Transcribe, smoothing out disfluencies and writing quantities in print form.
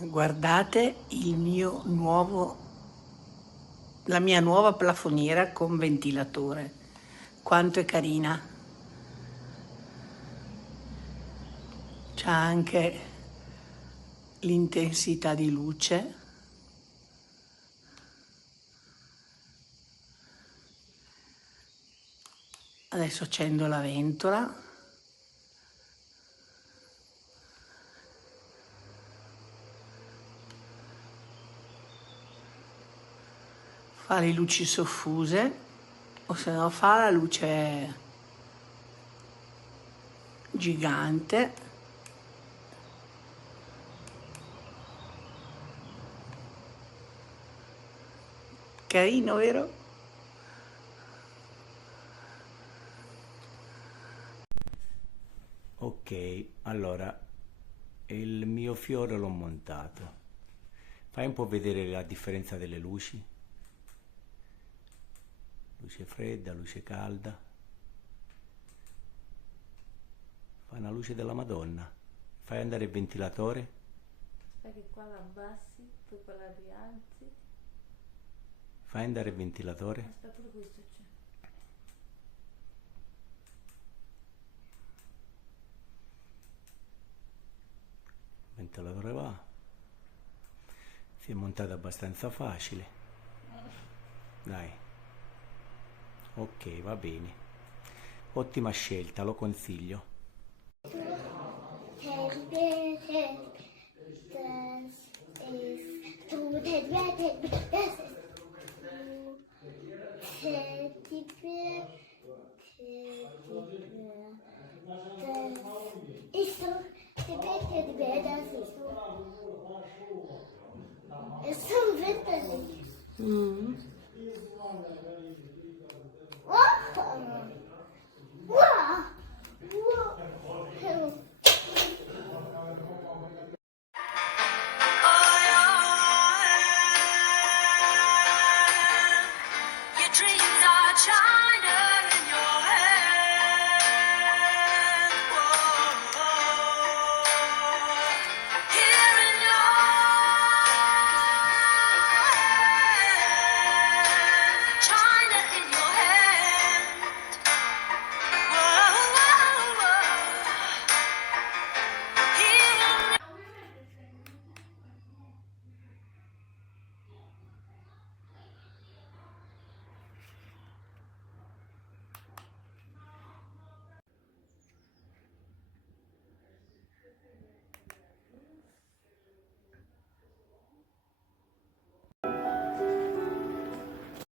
Guardate la mia nuova plafoniera con ventilatore. Quanto è carina. C'ha anche l'intensità di luce. Adesso accendo la ventola. Fa le luci soffuse, o se no fa la luce gigante. Carino, vero? Ok, allora il mio fiore l'ho montato. Fai un po' vedere la differenza delle luci. Luce fredda, luce calda. Fai una luce della Madonna. Fai andare il ventilatore. Fai che qua la abbassi, poi qua la rialzi. Fai andare il ventilatore. Aspetta, pure questo c'è. Il ventilatore va. Si è montato abbastanza facile. Dai. Ok, va bene. Ottima scelta, lo consiglio. Wow!